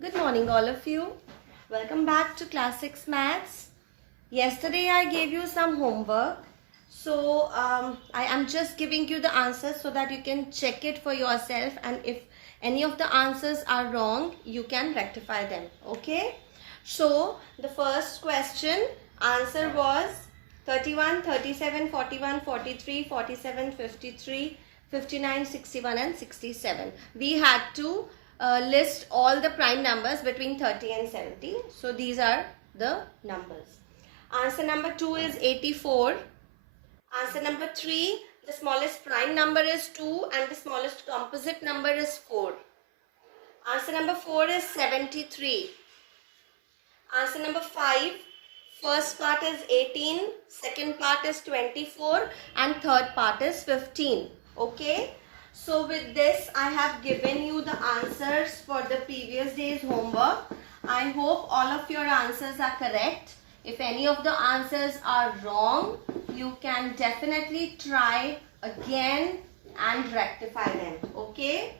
Good morning, all of you. Welcome back to Class 6 Maths. Yesterday I gave you some homework. So I am just giving you the answers so that you can check it for yourself, and if any of the answers are wrong, you can rectify them. Okay? So the first question answer was 31, 37, 41, 43, 47, 53, 59, 61 and 67. We had to list all the prime numbers between 30 and 70. So these are the numbers. Answer number 2 is 84. Answer number 3, the smallest prime number is 2 and the smallest composite number is 4. Answer number 4 is 73. Answer number 5, first part is 18, second part is 24 and third part is 15. Okay? So with this, I have given you the answers for the previous day's homework. I hope all of your answers are correct. If any of the answers are wrong, you can definitely try again and rectify them. Okay?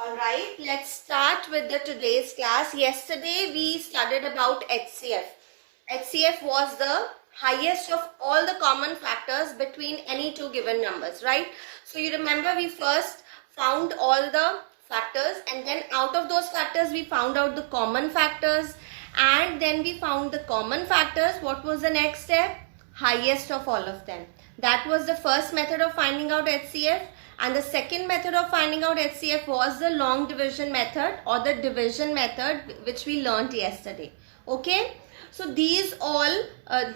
Alright, let's start with the today's class. Yesterday we studied about HCF. HCF was the highest of all the common factors between any two given numbers, right? So you remember we first found all the factors, and then out of those factors we found out the common factors, and then we found the common factors. What was the next step? Highest of all of them. That was the first method of finding out HCF. And the second method of finding out HCF was the long division method or the division method, which we learnt yesterday. Okay. So these all,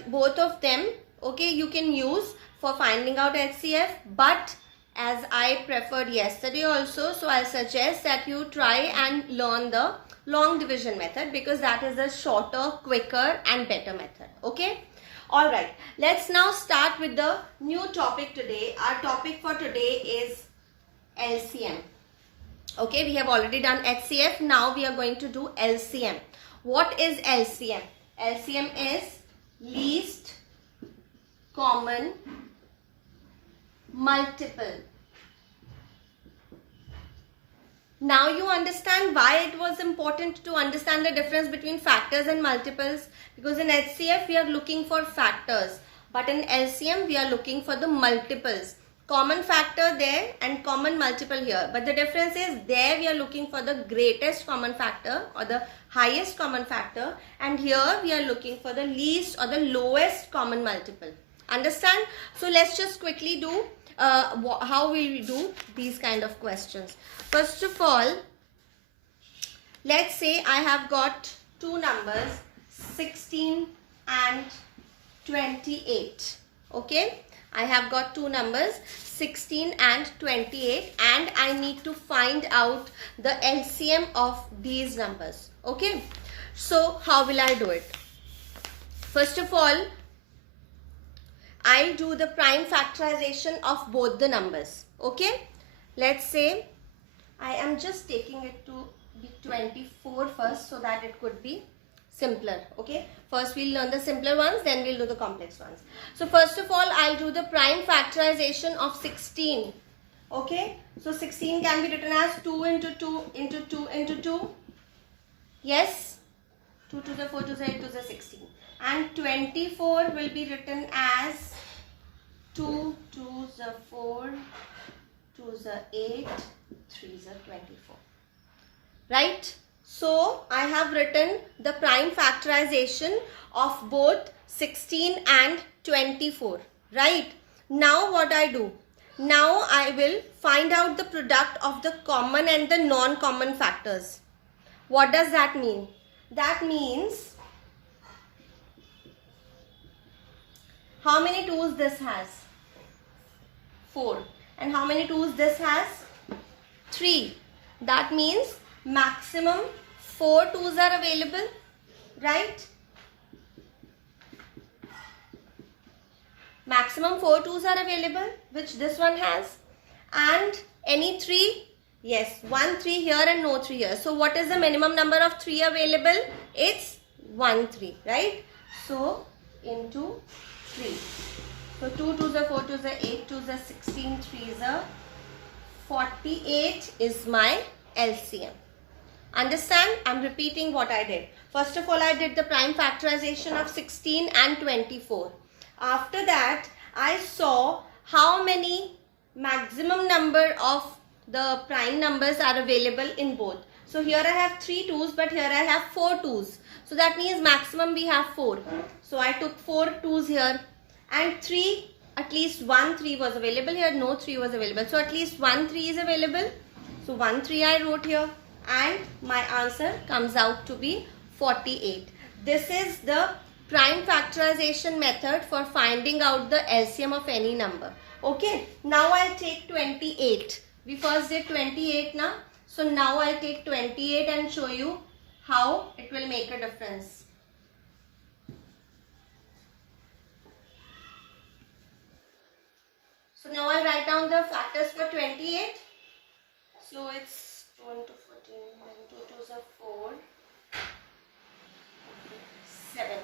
both of them, okay, you can use for finding out HCF. But as I preferred yesterday also, so I suggest that you try and learn the long division method, because that is a shorter, quicker and better method. Okay. Alright, let's now start with the new topic today. Our topic for today is LCM. Okay, we have already done HCF. Now we are going to do LCM. What is LCM? LCM is least common multiple. Now you understand why it was important to understand the difference between factors and multiples, because in HCF we are looking for factors, but in LCM we are looking for the multiples. Common factor there and common multiple here, but the difference is there we are looking for the greatest common factor or the highest common factor, and here we are looking for the least or the lowest common multiple. Understand? So let's just quickly do how will we do these kind of questions. First of all, let's say I have got two numbers 16 and 28. Okay, I have got two numbers 16 and 28 and I need to find out the LCM of these numbers. Okay, so how will I do it? First of all, I'll do the prime factorization of both the numbers. Okay, let's say I am just taking it to be 24 first so that it could be simpler. Okay, first we'll learn the simpler ones, then we'll do the complex ones. So first of all, I'll do the prime factorization of 16. Okay, so 16 can be written as 2 into 2 into 2 into 2. Yes, 2 to the 4 to the 8 to the 16. And 24 will be written as 2 to the 4 to the 8, 3 the 24. Right? So I have written the prime factorization of both 16 and 24. Right? Now what I do? Now I will find out the product of the common and the non-common factors. What does that mean? That means how many 2's this has? 4. And how many 2's this has? 3. That means maximum 4 2's are available, right? Maximum 4 2's are available, which this one has. And any 3? Yes, 1 3 here and no 3 here. So what is the minimum number of 3 available? It's 1 3, right? So into 3. So 2 to the 4 to the 8 to the 16, 3 is a 48 is my LCM. Understand? I'm repeating what I did. First of all, I did the prime factorization of 16 and 24. After that, I saw how many maximum number of the prime numbers are available in both. So here I have 3 2's, but here I have 4 2's. So that means maximum we have 4. So I took 4 2's here, and 3, at least 1 3 was available here. No 3 was available. So at least 1 3 is available. So 1 3 I wrote here, and my answer comes out to be 48. This is the prime factorization method for finding out the LCM of any number. Okay, now I'll take 28. We first did 28 now. So now I'll take 28 and show you how it will make a difference. So now I'll write down the factors for 28. So it's 1 to 14, 2 2s are 4, 7.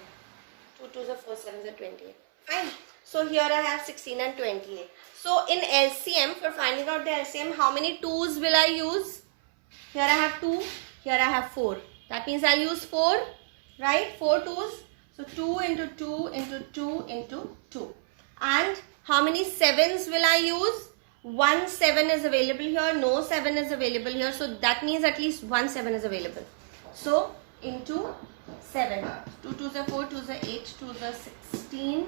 2 2s are 4, 7s are 28. Fine. So here I have 16 and 28. So in LCM, for finding out the LCM, how many 2's will I use? Here I have 2, here I have 4. That means I'll use 4, right? 4 2's. So 2 into 2 into 2 into 2. And how many 7's will I use? 1 7 is available here, no 7 is available here. So that means at least 1 7 is available. So into 7. 2 2's are 4, 2's are 8, 2's are 16.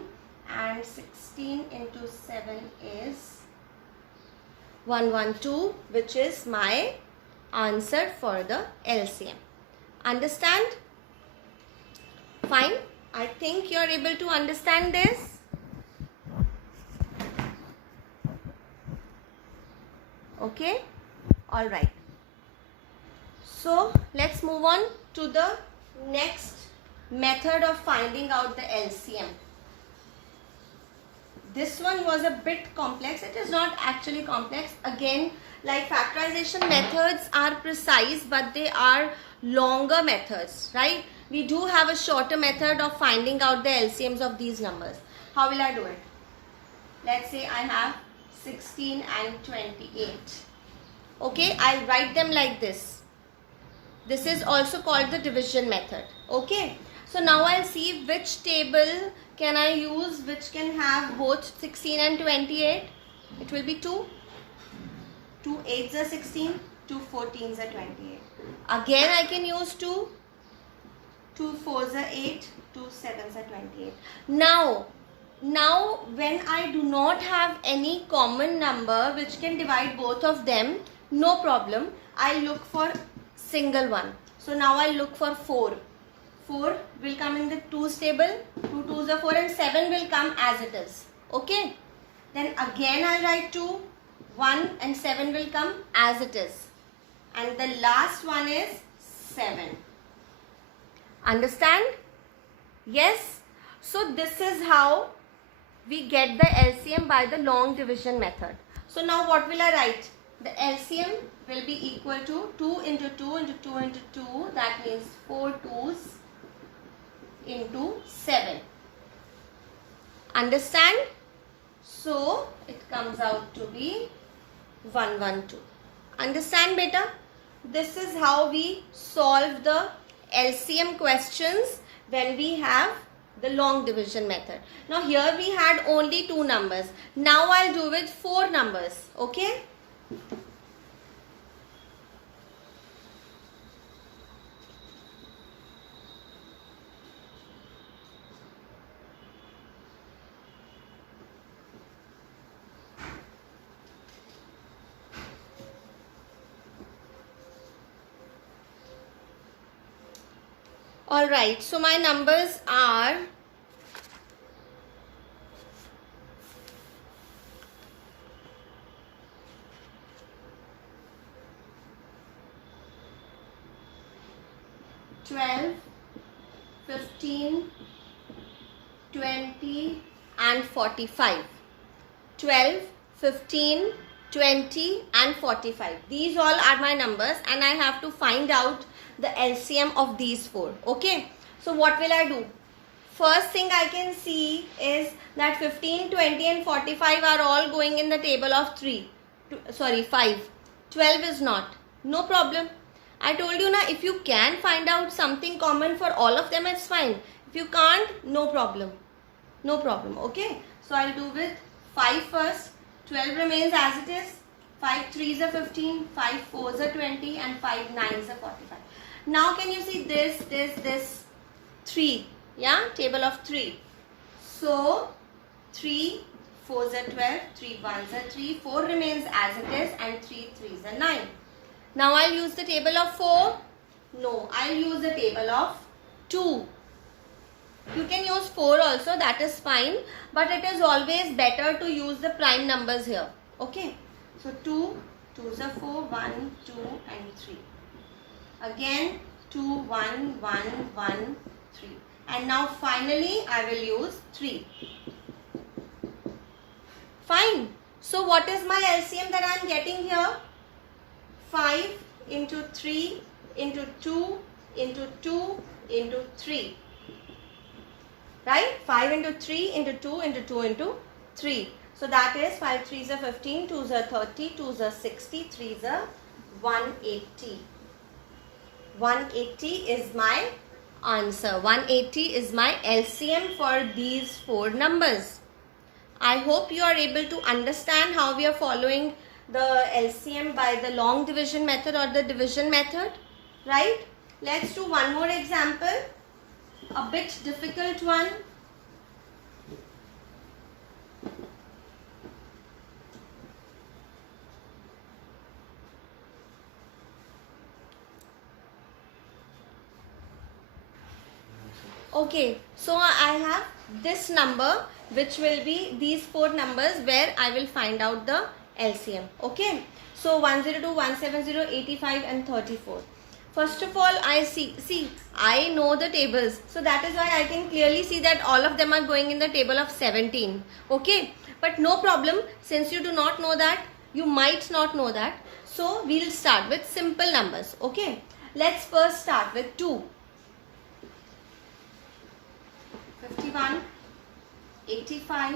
And 16 into 7 is 112, which is my answer for the LCM. Understand? Fine. I think you are able to understand this. Okay. All right. So let's move on to the next method of finding out the LCM. This one was a bit complex. It is not actually complex. Again, like factorization methods are precise, but they are longer methods, right? We do have a shorter method of finding out the LCMs of these numbers. How will I do it? Let's say I have 16 and 28. Okay, I'll write them like this. This is also called the division method. Okay, so now I'll see which table can I use which can have both 16 and 28. It will be 2. 2 8s are 16, 2 14s are 28. Again I can use 2. 2 4s are 8, 2 7s are 28. Now when I do not have any common number which can divide both of them, no problem. I look for single one. So now I look for 4. 4 will come in the 2's table, 2 2's are 4, and 7 will come as it is. Okay. Then again I write 2, 1 and 7 will come as it is. And the last one is 7. Understand? Yes. So this is how we get the LCM by the long division method. So now what will I write? The LCM will be equal to 2 into 2 into 2 into 2. That means 4 2's into 7. Understand? So it comes out to be 112. Understand, beta? This is how we solve the LCM questions when we have the long division method. Now here we had only 2 numbers. Now I'll do with 4 numbers. Okay? Alright, so my numbers are 12, 15, 20 and 45. 12, 15, 20 and 45. These all are my numbers and I have to find out the LCM of these 4. Okay. So what will I do? First thing I can see is that 15, 20 and 45 are all going in the table of 5. 12 is not. No problem. I told you na, if you can find out something common for all of them, it's fine. If you can't, no problem. No problem, okay? So I'll do with 5 first. 12 remains as it is. 5 3s are 15, 5 4s are 20 and 5 9s are 45. Now can you see this 3, yeah, table of 3. So 3 4s are 12, 3 1s are 3, 4 remains as it is and 3 3s are 9. Now I'll use the table of 4. No, I'll use the table of 2. You can use 4 also, that is fine, but it is always better to use the prime numbers here. Okay, so 2, 2s are 4, 1, 2 and 3. Again 2, 1, 1, 1, 3. And now finally I will use 3. Fine. So what is my LCM that I am getting here? 5 into 3 into 2 into 2 into 3. Right? 5 into 3 into 2 into 2 into 3. So that is 5 3s are 15, 2s are 30, 2s are 60, 3s are 180. 180 is my answer. 180 is my LCM for these 4 numbers. I hope you are able to understand how we are following the LCM by the long division method or the division method. Right? Let's do one more example. A bit difficult one. Okay, so I have this number which will be these 4 numbers where I will find out the LCM. Okay, so 102, 170, 85 and 34. First of all, I I know the tables. So that is why I can clearly see that all of them are going in the table of 17. Okay, but no problem, since you do not know that, you might not know that. So we'll start with simple numbers. Okay, let's first start with 2. 51, 85,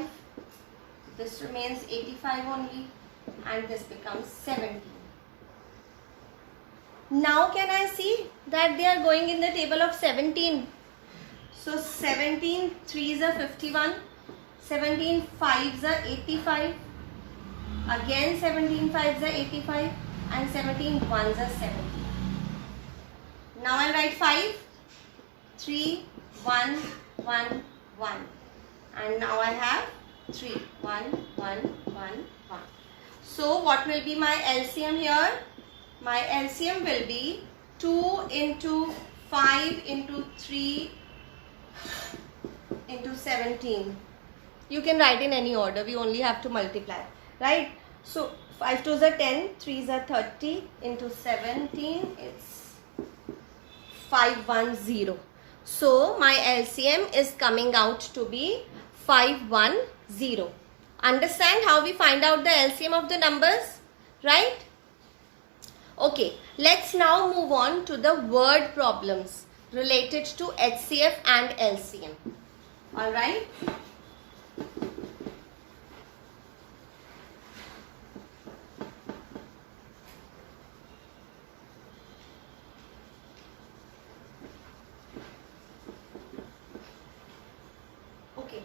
this remains 85 only and this becomes 17. Now can I see that they are going in the table of 17. So 17 3s are 51, 17 5s are 85, again 17 5s are 85 and 17 1s are 70. Now I'll write 5, 3, 1, 1, 1 and now I have 3, 1, 1, 1, 1. So what will be my LCM here? My LCM will be 2 into 5 into 3 into 17. You can write in any order, we only have to multiply, right? So 5 2s are 10, 3s are 30 into 17, it's 510. So my LCM is coming out to be 510. Understand how we find out the LCM of the numbers, right? Okay, let's now move on to the word problems related to HCF and LCM. Alright? Okay.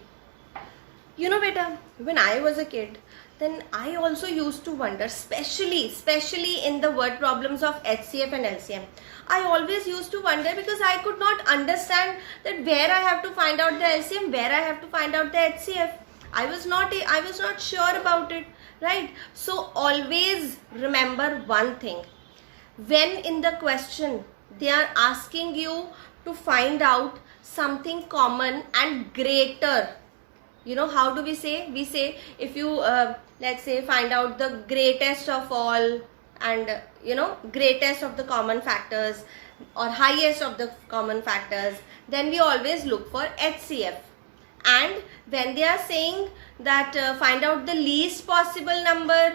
You know beta, when I was a kid, then I also used to wonder, especially in the word problems of HCF and LCM. I always used to wonder because I could not understand that where I have to find out the LCM, where I have to find out the HCF. I was not sure about it, right? So always remember one thing. When in the question they are asking you to find out something common and greater, you know, how do we say? We say if you let's say find out the greatest of all and you know, greatest of the common factors or highest of the common factors, then we always look for HCF. And when they are saying that find out the least possible number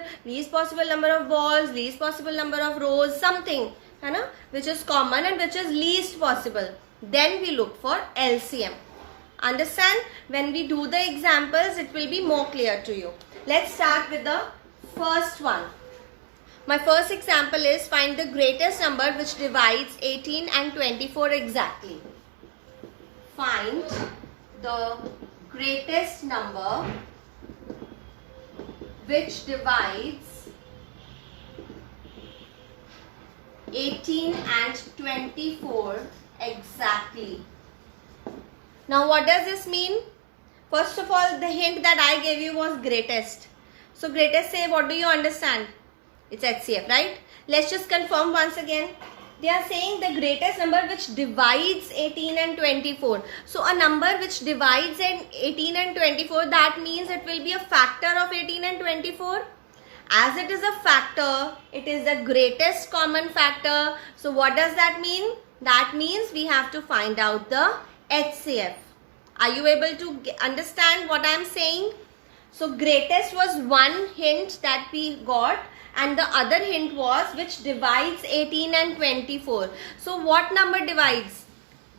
of balls, least possible number of rows, something, you know, which is common and which is least possible, then we look for LCM. Understand? When we do the examples, it will be more clear to you. Let's start with the first one. My first example is find the greatest number which divides 18 and 24 exactly. Find the greatest number which divides 18 and 24 exactly. Now what does this mean? First of all, the hint that I gave you was greatest. So greatest say, what do you understand? It's HCF, right? Let's just confirm once again. They are saying the greatest number which divides 18 and 24. So a number which divides 18 and 24, that means it will be a factor of 18 and 24. As it is a factor, it is the greatest common factor. So what does that mean? That means we have to find out the HCF. Are you able to understand what I am saying? So greatest was one hint that we got, and the other hint was which divides 18 and 24. So what number divides?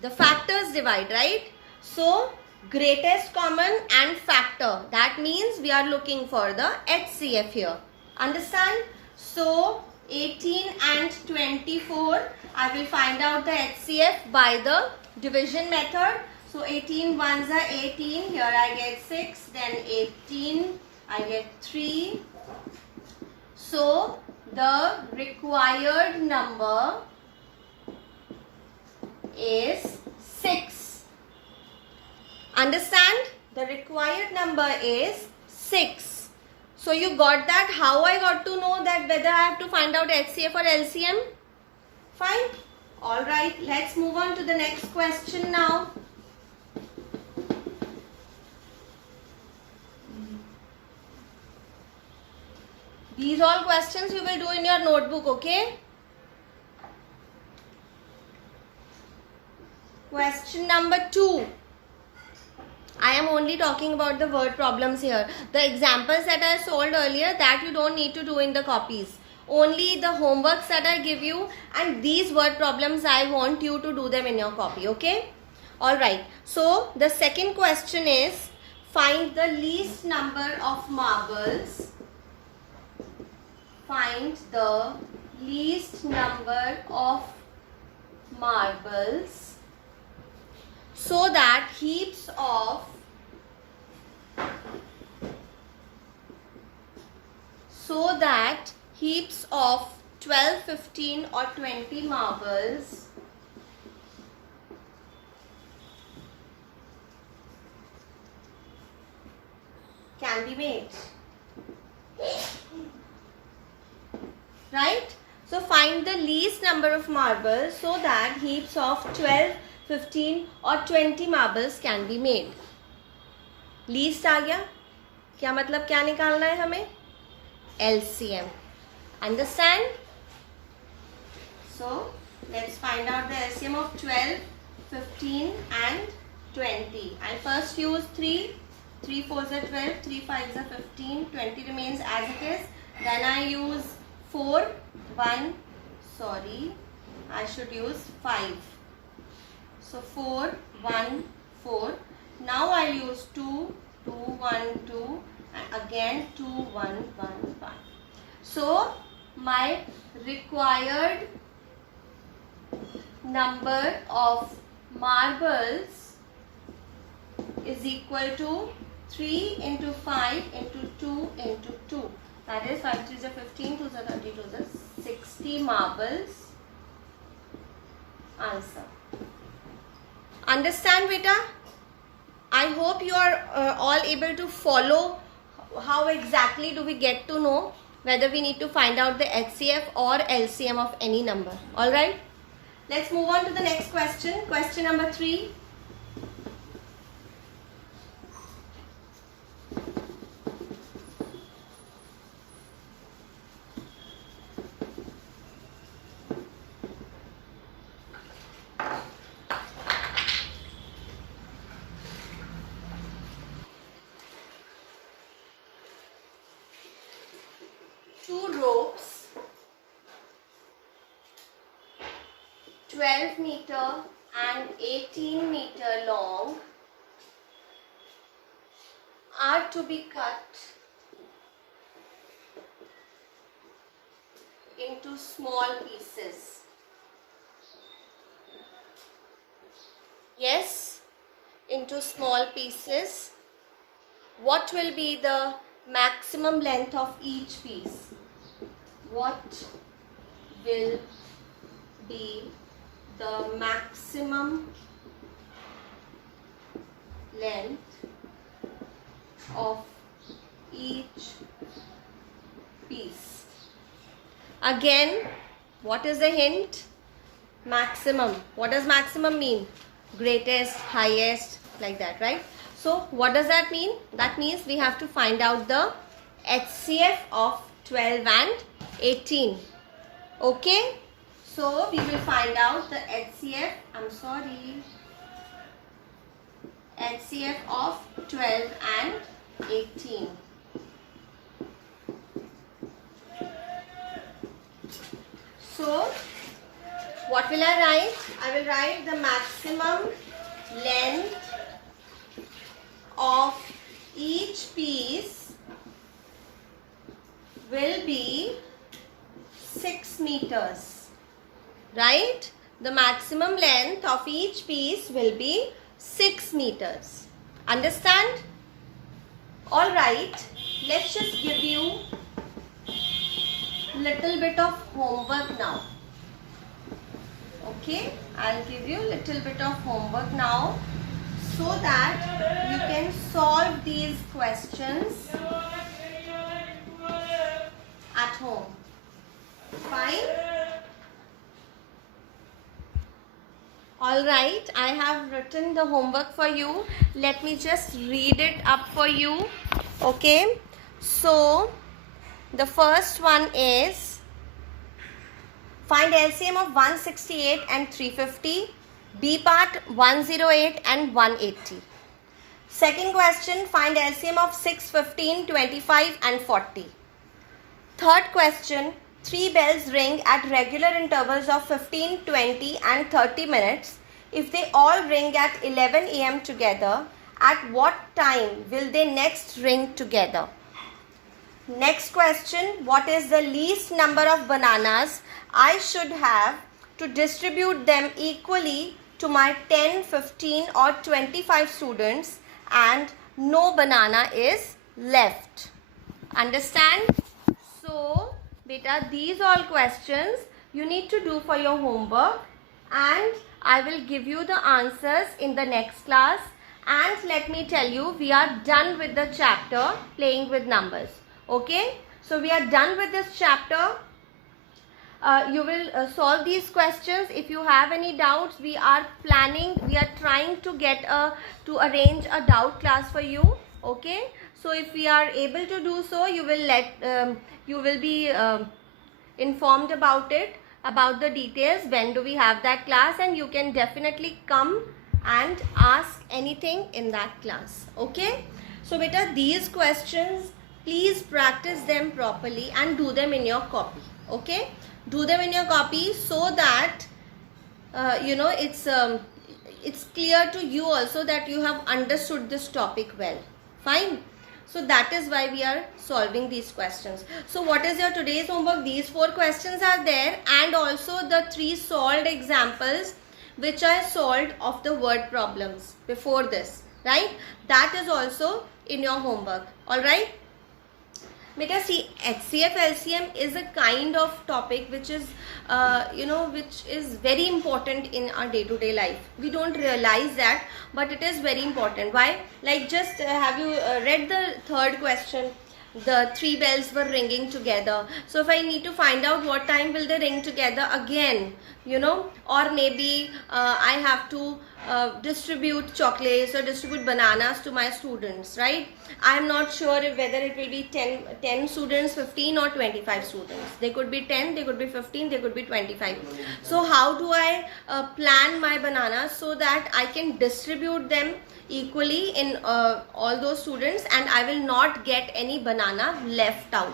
The factors divide, right? So greatest common and factor. That means we are looking for the HCF here. Understand? So 18 and 24, I will find out the HCF by the division method. So 18 ones are 18, here I get 6, then 18, I get 3. So the required number is 6. Understand? The required number is 6. So you got that? How I got to know that whether I have to find out HCF or LCM? Fine. Alright, let's move on to the next question now. These all questions you will do in your notebook, okay? Question number 2. I am only talking about the word problems here. The examples that I solved earlier, that you don't need to do in the copies. Only the homeworks that I give you and these word problems, I want you to do them in your copy, okay? Alright, so the second question is, find the least number of marbles. Find the least number of marbles so that heaps of 12, 15 or 20 marbles can be made. Right? So find the least number of marbles so that heaps of 12, 15 or 20 marbles can be made. Least आ गया? क्या मतलब क्या निकालना है हमें? LCM. Understand? So let's find out the LCM of 12, 15 and 20. I'll first use 3. 3 4s are 12, 3 5s are 15, 20 remains as it is. Then I use 4, 1, sorry, I should use 5. So 4, 1, 4. Now I'll use 2, 2, 1, 2 and again 2, 1, 1, 1. So my required number of marbles is equal to 3 into 5 into 2 into 2. That is 5 3s are 15, 2s are 30, 2s are 60 marbles. Answer. Understand, beta? I hope you are all able to follow how exactly do we get to know whether we need to find out the HCF or LCM of any number. Alright? Let's move on to the next question. Question number 3. Two ropes, 12 meter and 18 meter long, are to be cut into small pieces. Yes, into small pieces. What will be the maximum length of each piece? What will be the maximum length of each piece? Again, what is the hint? Maximum. What does maximum mean? Greatest, highest, like that, right? So what does that mean? That means we have to find out the HCF of 12 and 18. Okay? So we will find out the HCF, HCF of 12 and 18. So what will I write? I will write the maximum length of each piece will be 6 meters. Right? The maximum length of each piece will be 6 meters. Understand? Alright, let's just give you little bit of homework now. Okay, I'll give you little bit of homework now so that you can solve these questions at home. Fine? Alright, I have written the homework for you. Let me just read it up for you. Okay, so the first one is find LCM of 168 and 350, B part 108 and 180. Second question, find LCM of 6, 15, 25 and 40. Third question, 3 bells ring at regular intervals of 15, 20 and 30 minutes. If they all ring at 11 am together, at what time will they next ring together? Next question, what is the least number of bananas I should have to distribute them equally to my 10, 15 or 25 students and no banana is left? Understand? So, beta, these all questions you need to do for your homework and I will give you the answers in the next class. And let me tell you, we are done with the chapter playing with numbers. Okay, so we are done with this chapter. You will solve these questions. If you have any doubts, we are trying to arrange a doubt class for you. Okay, so if we are able to do so, you will be informed about it, about the details, when do we have that class, and you can definitely come and ask anything in that class. Okay, so beta, these questions, please practice them properly and do them in your copy. Okay, do them in your copy so that it's clear to you also that you have understood this topic well. Fine. So that is why we are solving these questions. So what is your today's homework? These 4 questions are there and also the 3 solved examples which I solved of the word problems before this, right? That is also in your homework. Alright? Beta, see, HCF LCM is a kind of topic which is which is very important in our day-to-day life. We don't realize that, but it is very important. Why? Like, just have you read the third question? The 3 bells were ringing together. So if I need to find out what time will they ring together again, or maybe I have to distribute chocolates or distribute bananas to my students, right? I am not sure whether it will be 10 students, 15 or 25 students. They could be 10, they could be 15, they could be 25. So how do I plan my bananas so that I can distribute them equally in all those students and I will not get any banana left out?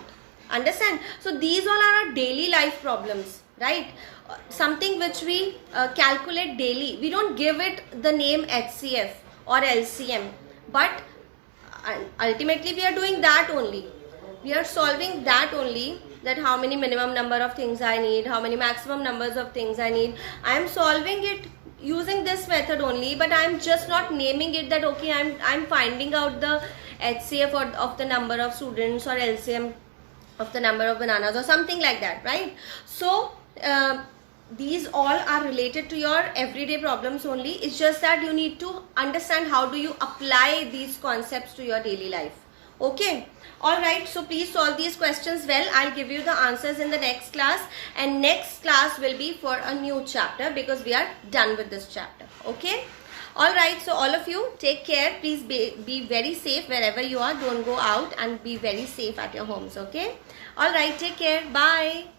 Understand? So these all are our daily life problems, right? Something which we calculate daily. We don't give it the name HCF or LCM, but ultimately we are doing that only. We are solving that only, that how many minimum number of things I need, how many maximum numbers of things I need. I am solving it using this method only, but I'm just not naming it that okay, I'm finding out the HCF of the number of students, or LCM of the number of bananas, or something like that, right? So these all are related to your everyday problems only. It's just that you need to understand how do you apply these concepts to your daily life. Okay, all right, so please solve these questions well. I'll give you the answers in the next class, and next class will be for a new chapter because we are done with this chapter. Okay, all right, so all of you take care. Please be very safe wherever you are. Don't go out, and be very safe at your homes. Okay, all right, take care. Bye.